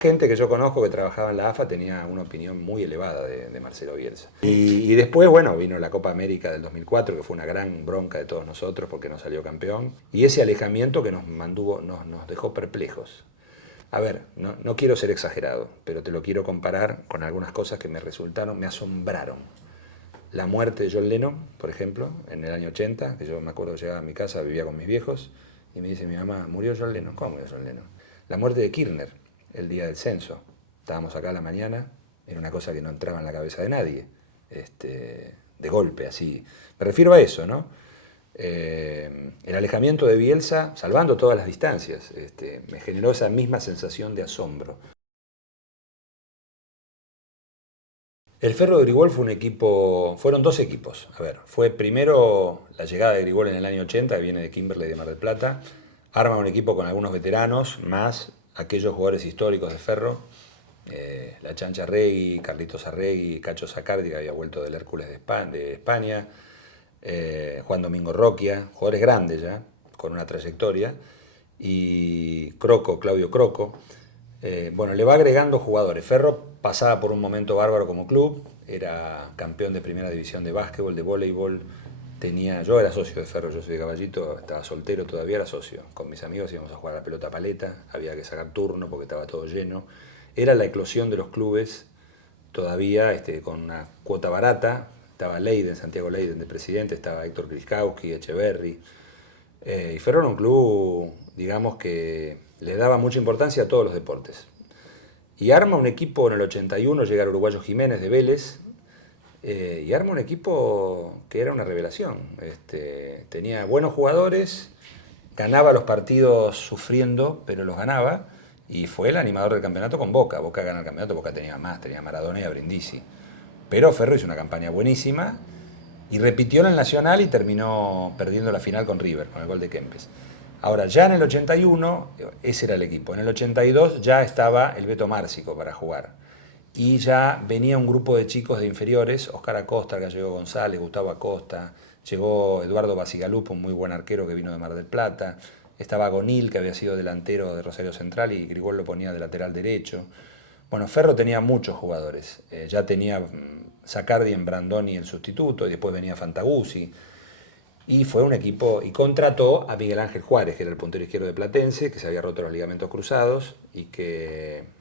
Gente que yo conozco que trabajaba en la AFA tenía una opinión muy elevada de Marcelo Bielsa. Y después, bueno, vino la Copa América del 2004, que fue una gran bronca de todos nosotros porque no salió campeón. Y ese alejamiento que nos dejó perplejos. A ver, no quiero ser exagerado, pero te lo quiero comparar con algunas cosas que me asombraron. La muerte de John Lennon, por ejemplo, en el año 80, que yo me acuerdo que llegaba a mi casa, vivía con mis viejos, y me dice mi mamá, murió John Lennon. ¿Cómo murió John Lennon? La muerte de Kirchner, el día del censo. Estábamos acá a la mañana, era una cosa que no entraba en la cabeza de nadie, de golpe, así. Me refiero a eso, ¿no? El alejamiento de Bielsa, salvando todas las distancias, me generó esa misma sensación de asombro. El Ferro de Grigol fue un equipo, fueron dos equipos. A ver, fue primero la llegada de Grigol en el año 80, que viene de Kimberley de Mar del Plata, arma un equipo con algunos veteranos, más aquellos jugadores históricos de Ferro, la Chancha Arregui, Carlitos Arregui, Cacho Zacardi, que había vuelto del Hércules de España, Juan Domingo Roquia, jugadores grandes ya, con una trayectoria, y Croco, Claudio Croco. Bueno, le va agregando jugadores. Ferro pasaba por un momento bárbaro como club, era campeón de primera división de básquetbol, de voleibol. Yo era socio de Ferro, yo soy de Caballito, estaba soltero todavía, era socio. Con mis amigos íbamos a jugar a la pelota paleta, había que sacar turno porque estaba todo lleno. Era la eclosión de los clubes todavía, con una cuota barata. Estaba Leiden, Santiago Leiden de presidente, estaba Héctor Kriskowski, Echeverry. Y Ferro era un club, digamos, que le daba mucha importancia a todos los deportes. Y arma un equipo en el 81, llega el uruguayo Jiménez de Vélez, y arma un equipo que era una revelación. Tenía buenos jugadores, ganaba los partidos sufriendo, pero los ganaba, y fue el animador del campeonato con Boca. Boca gana el campeonato, Boca tenía más, tenía a Maradona y a Brindisi. Pero Ferro hizo una campaña buenísima, y repitió en el Nacional y terminó perdiendo la final con River, con el gol de Kempes. Ahora, ya en el 81, ese era el equipo. En el 82 ya estaba el Beto Márcico para jugar. Y ya venía un grupo de chicos de inferiores, Oscar Acosta, Gallego González, Gustavo Acosta, llegó Eduardo Basigalupo, un muy buen arquero que vino de Mar del Plata, estaba Gonil, que había sido delantero de Rosario Central y Grigol lo ponía de lateral derecho. Bueno, Ferro tenía muchos jugadores, ya tenía Zacardi en Brandoni el sustituto, y después venía Fantaguzzi. Y fue un equipo, y contrató a Miguel Ángel Juárez, que era el puntero izquierdo de Platense, que se había roto los ligamentos cruzados y que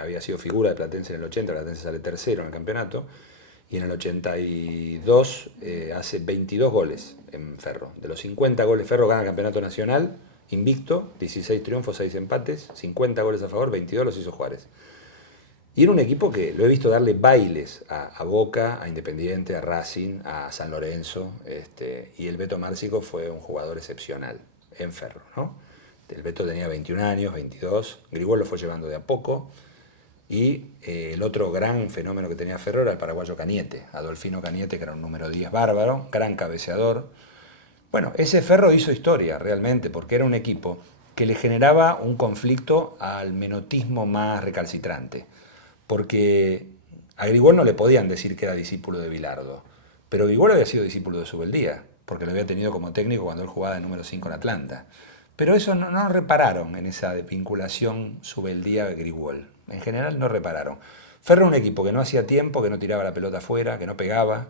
había sido figura de Platense en el 80, Platense sale tercero en el campeonato, y en el 82 hace 22 goles en Ferro. De los 50 goles, Ferro gana el campeonato nacional, invicto, 16 triunfos, 6 empates, 50 goles a favor, 22 los hizo Juárez. Y era un equipo que lo he visto darle bailes a Boca, a Independiente, a Racing, a San Lorenzo, y el Beto Márcico fue un jugador excepcional en Ferro, ¿no? El Beto tenía 21 años, 22, Grigol lo fue llevando de a poco, y el otro gran fenómeno que tenía Ferro era el paraguayo Cañete, Adolfino Cañete, que era un número 10 bárbaro, gran cabeceador. Bueno, ese Ferro hizo historia realmente, porque era un equipo que le generaba un conflicto al menotismo más recalcitrante, porque a Grigol no le podían decir que era discípulo de Bilardo, pero Grigol había sido discípulo de Subeldía, porque lo había tenido como técnico cuando él jugaba de número 5 en Atlanta. Pero eso no repararon en esa vinculación Subeldía-Grigol. En general no repararon. Ferro era un equipo que no hacía tiempo, que no tiraba la pelota afuera, que no pegaba,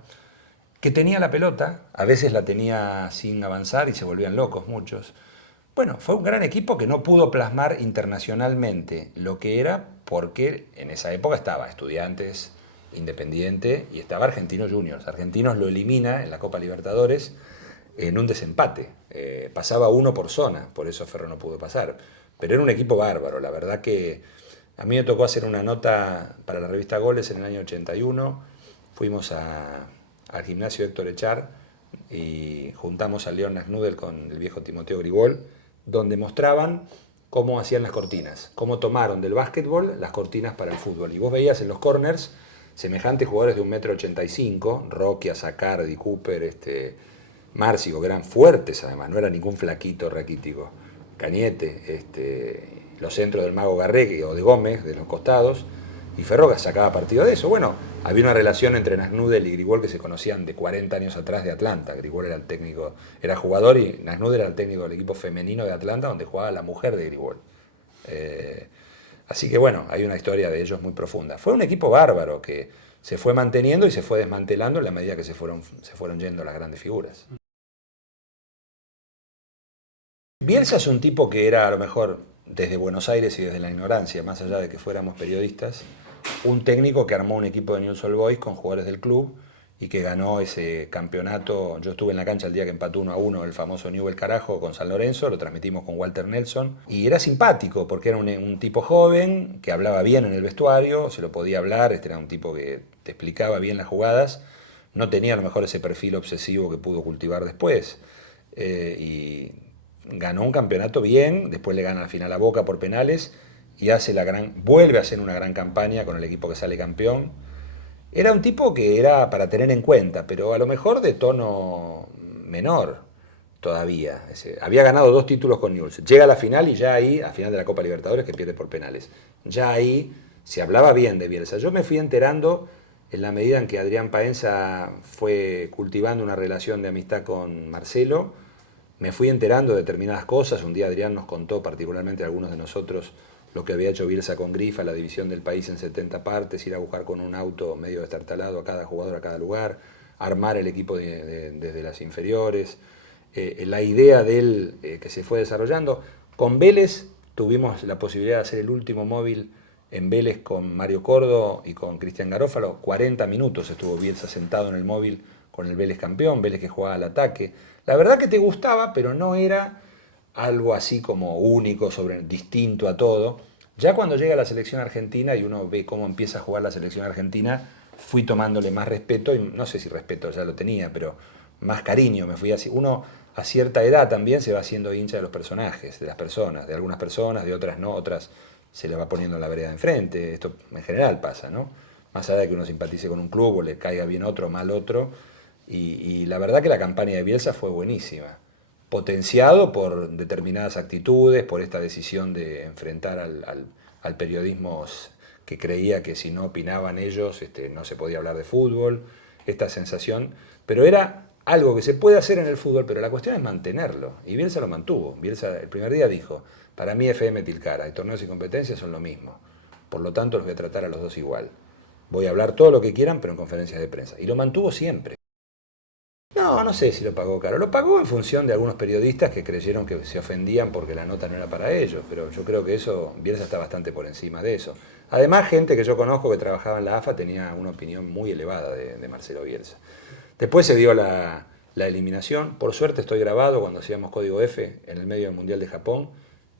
que tenía la pelota, a veces la tenía sin avanzar y se volvían locos muchos. Bueno, fue un gran equipo que no pudo plasmar internacionalmente lo que era porque en esa época estaba Estudiantes, Independiente y estaba Argentinos Juniors. Argentinos lo elimina en la Copa Libertadores en un desempate. Pasaba uno por zona, por eso Ferro no pudo pasar. Pero era un equipo bárbaro, la verdad que a mí me tocó hacer una nota para la revista Goles en el año 81. Fuimos al gimnasio Héctor Echar y juntamos a Leon Nasnudel con el viejo Timoteo Grigol, donde mostraban cómo hacían las cortinas, cómo tomaron del básquetbol las cortinas para el fútbol. Y vos veías en los corners semejantes jugadores de 1,85 m, Roquia, Zacardi, Cooper, Márcico, que eran fuertes además, no era ningún flaquito raquítico. Cañete, los centros del Mago Garré o de Gómez, de los costados, y Ferro sacaba partido de eso. Bueno, había una relación entre Nasnudel y Grigol que se conocían de 40 años atrás de Atlanta. Grigol era el técnico, era jugador, y Nasnudel era el técnico del equipo femenino de Atlanta, donde jugaba la mujer de Grigol. Así que bueno, hay una historia de ellos muy profunda. Fue un equipo bárbaro que se fue manteniendo y se fue desmantelando en la medida que se fueron yendo las grandes figuras. Bielsa es un tipo que era a lo mejor desde Buenos Aires y desde la ignorancia, más allá de que fuéramos periodistas, un técnico que armó un equipo de Newell's Old Boys con jugadores del club y que ganó ese campeonato. Yo estuve en la cancha el día que empató 1-1 el famoso Newell Carajo con San Lorenzo, lo transmitimos con Walter Nelson, y era simpático porque era un tipo joven que hablaba bien en el vestuario, se lo podía hablar, era un tipo que te explicaba bien las jugadas, no tenía a lo mejor ese perfil obsesivo que pudo cultivar después, y ganó un campeonato bien, después le gana la final a Boca por penales y vuelve a hacer una gran campaña con el equipo que sale campeón. Era un tipo que era para tener en cuenta, pero a lo mejor de tono menor todavía. Había ganado 2 títulos con Newell's. Llega a la final y ya ahí, a final de la Copa Libertadores, que pierde por penales. Ya ahí se hablaba bien de Bielsa. Yo me fui enterando en la medida en que Adrián Paenza fue cultivando una relación de amistad con Marcelo. Me fui enterando de determinadas cosas. Un día Adrián nos contó, particularmente a algunos de nosotros, lo que había hecho Bielsa con Grifa, la división del país en 70 partes, ir a buscar con un auto medio destartalado a cada jugador a cada lugar, armar el equipo desde las inferiores. La idea de él que se fue desarrollando. Con Vélez tuvimos la posibilidad de hacer el último móvil en Vélez con Mario Cordo y con Cristian Garófalo. 40 minutos estuvo Bielsa sentado en el móvil con el Vélez campeón, Vélez que jugaba al ataque. La verdad que te gustaba, pero no era algo así como único, distinto a todo. Ya cuando llega la selección argentina y uno ve cómo empieza a jugar la selección argentina, fui tomándole más respeto, y no sé si respeto ya lo tenía, pero más cariño me fui así. Uno a cierta edad también se va haciendo hincha de los personajes, de las personas, de algunas personas, de otras no, otras se le va poniendo en la vereda de enfrente. Esto en general pasa, ¿no? Más allá de que uno simpatice con un club o le caiga bien otro o mal otro. Y la verdad que la campaña de Bielsa fue buenísima, potenciado por determinadas actitudes, por esta decisión de enfrentar al periodismo que creía que si no opinaban ellos no se podía hablar de fútbol, esta sensación, pero era algo que se puede hacer en el fútbol, pero la cuestión es mantenerlo, y Bielsa lo mantuvo. Bielsa el primer día dijo, para mí FM Tilcara y torneos y competencias son lo mismo, por lo tanto los voy a tratar a los dos igual. Voy a hablar todo lo que quieran, pero en conferencias de prensa. Y lo mantuvo siempre. No, no sé si lo pagó caro. Lo pagó en función de algunos periodistas que creyeron que se ofendían porque la nota no era para ellos, pero yo creo que eso, Bielsa está bastante por encima de eso. Además, gente que yo conozco que trabajaba en la AFA tenía una opinión muy elevada de Marcelo Bielsa. Después se dio la eliminación. Por suerte estoy grabado cuando hacíamos Código F en el medio del Mundial de Japón.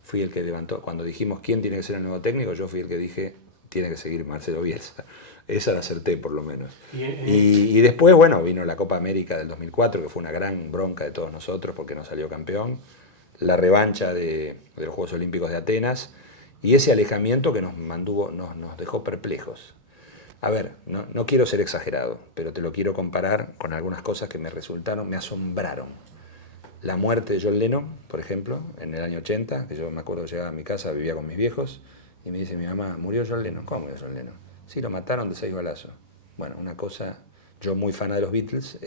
Fui el que levantó, cuando dijimos quién tiene que ser el nuevo técnico, yo fui el que dije, tiene que seguir Marcelo Bielsa. Esa la acerté por lo menos. Y después, bueno, vino la Copa América del 2004, que fue una gran bronca de todos nosotros porque no salió campeón. La revancha de los Juegos Olímpicos de Atenas y ese alejamiento que nos dejó perplejos. A ver, no quiero ser exagerado, pero te lo quiero comparar con algunas cosas que me asombraron. La muerte de John Lennon, por ejemplo, en el año 80, que yo me acuerdo que llegaba a mi casa, vivía con mis viejos, y me dice mi mamá, ¿murió John Lennon? ¿Cómo murió John Lennon? Sí, lo mataron de 6 balazos. Bueno, una cosa, yo muy fan de los Beatles,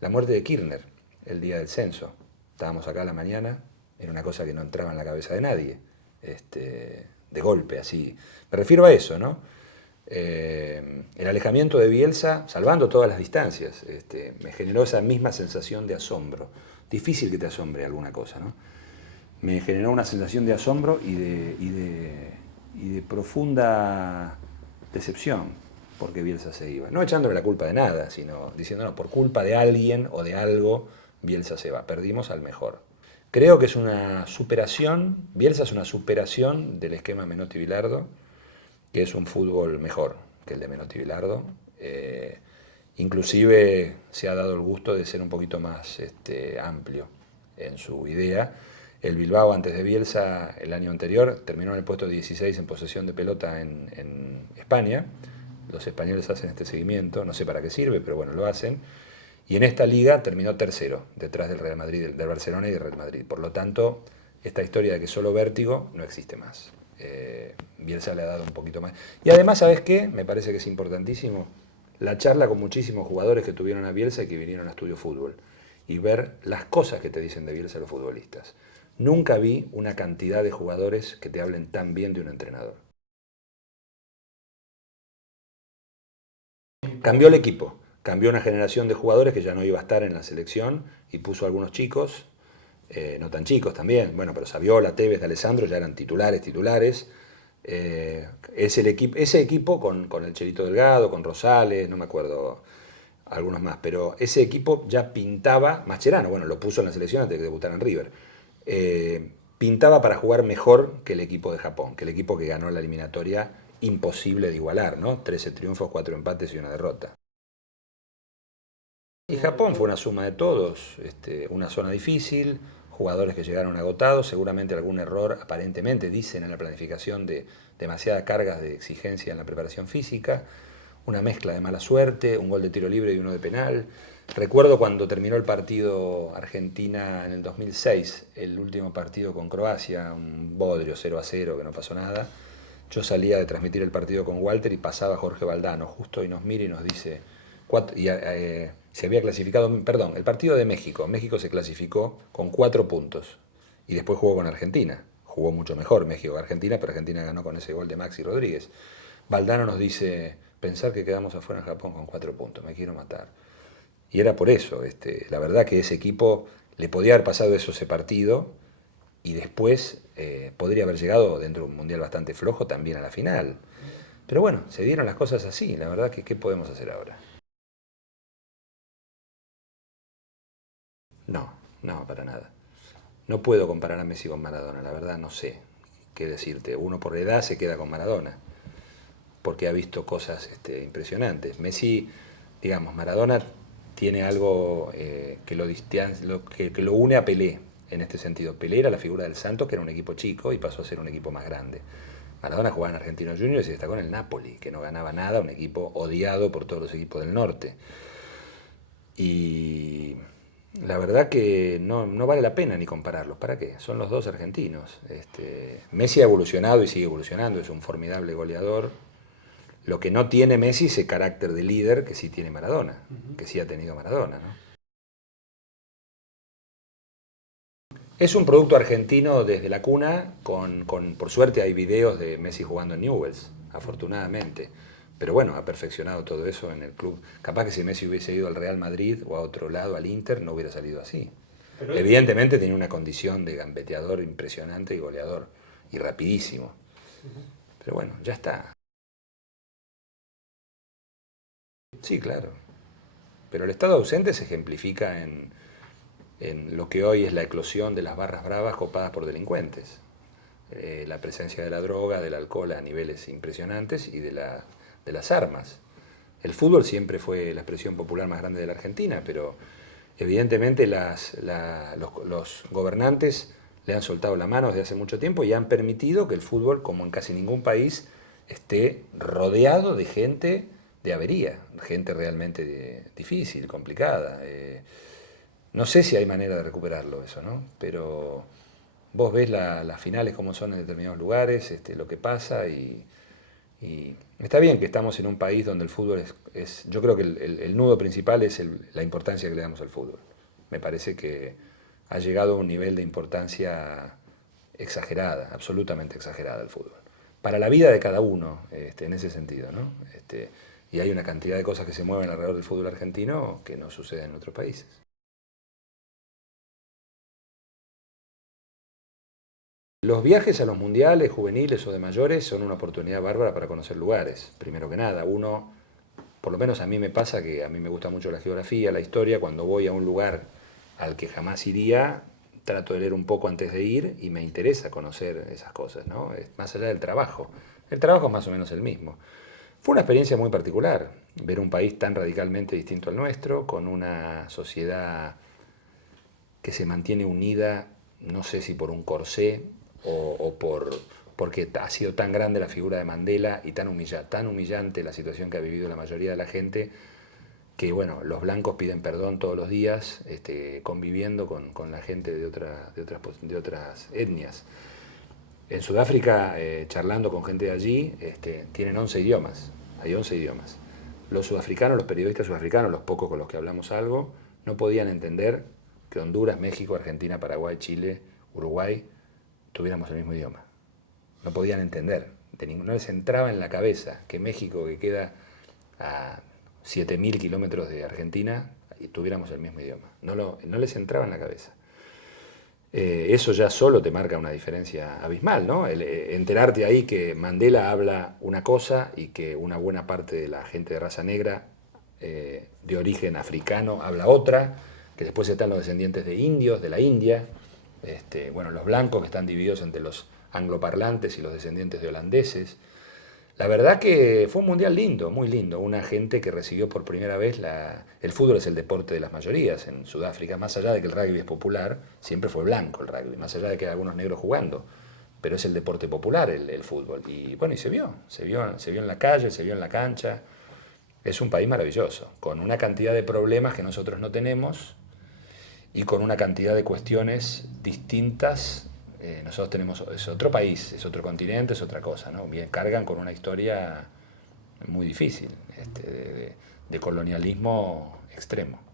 la muerte de Kirchner, el día del censo. Estábamos acá a la mañana, era una cosa que no entraba en la cabeza de nadie, de golpe, así. Me refiero a eso, ¿no? El alejamiento de Bielsa, salvando todas las distancias, me generó esa misma sensación de asombro. Difícil que te asombre alguna cosa, ¿no? Me generó una sensación de asombro y de profunda decepción porque Bielsa se iba. No echándole la culpa de nada, sino diciendo, no, por culpa de alguien o de algo, Bielsa se va. Perdimos al mejor. Creo que es una superación, Bielsa es una superación del esquema Menotti-Bilardo, que es un fútbol mejor que el de Menotti-Bilardo. Inclusive se ha dado el gusto de ser un poquito más amplio en su idea. El Bilbao, antes de Bielsa, el año anterior, terminó en el puesto 16 en posesión de pelota en España. Los españoles hacen este seguimiento, no sé para qué sirve, pero bueno, lo hacen. Y en esta liga terminó tercero, detrás del Real Madrid, del Barcelona y del Real Madrid. Por lo tanto, esta historia de que solo vértigo no existe más. Bielsa le ha dado un poquito más. Y además, ¿sabes qué? Me parece que es importantísimo la charla con muchísimos jugadores que tuvieron a Bielsa y que vinieron a Estudio Fútbol y ver las cosas que te dicen de Bielsa los futbolistas. Nunca vi una cantidad de jugadores que te hablen tan bien de un entrenador. Cambió el equipo, cambió una generación de jugadores que ya no iba a estar en la selección y puso a algunos chicos, no tan chicos también, bueno, pero Saviola, Tevez, D'Alessandro ya eran titulares. Ese equipo con el Chelito Delgado, con Rosales, no me acuerdo algunos más, pero ese equipo ya pintaba, Mascherano, bueno, lo puso en la selección antes de que debutara en River, pintaba para jugar mejor que el equipo de Japón, que el equipo que ganó la eliminatoria imposible de igualar, ¿no? 13 triunfos, 4 empates y una derrota. Y Japón fue una suma de todos, una zona difícil, jugadores que llegaron agotados, seguramente algún error, aparentemente dicen en la planificación de demasiadas cargas de exigencia en la preparación física, una mezcla de mala suerte, un gol de tiro libre y uno de penal. Recuerdo cuando terminó el partido Argentina en el 2006, el último partido con Croacia, un bodrio 0-0, que no pasó nada. Yo salía de transmitir el partido con Walter y pasaba Jorge Valdano justo y nos mira y nos dice, se había clasificado, perdón, el partido de México. México se clasificó con 4 puntos y después jugó con Argentina. Jugó mucho mejor México que Argentina, pero Argentina ganó con ese gol de Maxi Rodríguez. Valdano nos dice, pensar que quedamos afuera en Japón con 4 puntos, me quiero matar. Y era por eso, la verdad que ese equipo le podía haber pasado eso ese partido y después podría haber llegado dentro de un mundial bastante flojo también a la final. Pero bueno, se dieron las cosas así, la verdad que ¿qué podemos hacer ahora? No, no, para nada. No puedo comparar a Messi con Maradona, la verdad no sé qué decirte. Uno por edad se queda con Maradona, porque ha visto cosas impresionantes. Messi, digamos, Maradona tiene algo que lo une a Pelé, en este sentido. Pelé era la figura del Santos, que era un equipo chico, y pasó a ser un equipo más grande. Maradona jugaba en Argentinos Juniors y destacó en el Napoli, que no ganaba nada, un equipo odiado por todos los equipos del norte. Y la verdad que no vale la pena ni compararlos. ¿Para qué? Son los dos argentinos. Messi ha evolucionado y sigue evolucionando, es un formidable goleador. Lo que no tiene Messi es ese carácter de líder que sí tiene Maradona, que sí ha tenido Maradona, ¿no? Es un producto argentino desde la cuna, por suerte hay videos de Messi jugando en Newell's, afortunadamente. Pero bueno, ha perfeccionado todo eso en el club. Capaz que si Messi hubiese ido al Real Madrid o a otro lado, al Inter, no hubiera salido así. Pero evidentemente tenía una condición de gambeteador impresionante y goleador, y rapidísimo. Pero bueno, ya está. Sí, claro. Pero el estado ausente se ejemplifica en lo que hoy es la eclosión de las barras bravas copadas por delincuentes. La presencia de la droga, del alcohol a niveles impresionantes y de las armas. El fútbol siempre fue la expresión popular más grande de la Argentina, pero evidentemente los gobernantes le han soltado la mano desde hace mucho tiempo y han permitido que el fútbol, como en casi ningún país, esté rodeado de gente de avería, gente realmente difícil, complicada. No sé si hay manera de recuperarlo eso, ¿no? Pero vos ves las finales como son en determinados lugares, lo que pasa y está bien que estamos en un país donde el fútbol yo creo que el nudo principal es la importancia que le damos al fútbol. Me parece que ha llegado a un nivel de importancia exagerada, absolutamente exagerada el fútbol. Para la vida de cada uno, en ese sentido, ¿no? Y hay una cantidad de cosas que se mueven alrededor del fútbol argentino que no suceden en otros países. Los viajes a los mundiales juveniles o de mayores son una oportunidad bárbara para conocer lugares. Primero que nada, uno, por lo menos a mí me pasa que a mí me gusta mucho la geografía, la historia. Cuando voy a un lugar al que jamás iría, trato de leer un poco antes de ir y me interesa conocer esas cosas, ¿no? Más allá del trabajo. El trabajo es más o menos el mismo. Fue una experiencia muy particular, ver un país tan radicalmente distinto al nuestro, con una sociedad que se mantiene unida, no sé si por un corsé porque ha sido tan grande la figura de Mandela y tan humillante la situación que ha vivido la mayoría de la gente, que bueno, los blancos piden perdón todos los días, conviviendo con la gente de otras etnias. En Sudáfrica, charlando con gente de allí, tienen 11 idiomas, hay 11 idiomas. Los sudafricanos, los periodistas sudafricanos, los pocos con los que hablamos algo, no podían entender que Honduras, México, Argentina, Paraguay, Chile Uruguay, tuviéramos el mismo idioma. No podían entender, no les entraba en la cabeza que México, que queda a 7.000 kilómetros de Argentina, y tuviéramos el mismo idioma. No les entraba en la cabeza. Eso ya solo te marca una diferencia abismal, ¿no? Enterarte ahí que Mandela habla una cosa y que una buena parte de la gente de raza negra de origen africano habla otra, que después están los descendientes de indios, de la India, bueno, los blancos que están divididos entre los angloparlantes y los descendientes de holandeses. La verdad que fue un mundial lindo, muy lindo. Una gente que recibió por primera vez el fútbol es el deporte de las mayorías en Sudáfrica, más allá de que el rugby es popular, siempre fue blanco el rugby, más allá de que hay algunos negros jugando, pero es el deporte popular el fútbol. Y bueno, y se vio en la calle, se vio en la cancha. Es un país maravilloso, con una cantidad de problemas que nosotros no tenemos y con una cantidad de cuestiones distintas. Nosotros tenemos, es otro país, es otro continente, es otra cosa, ¿no? Bien, cargan con una historia muy difícil, de colonialismo extremo.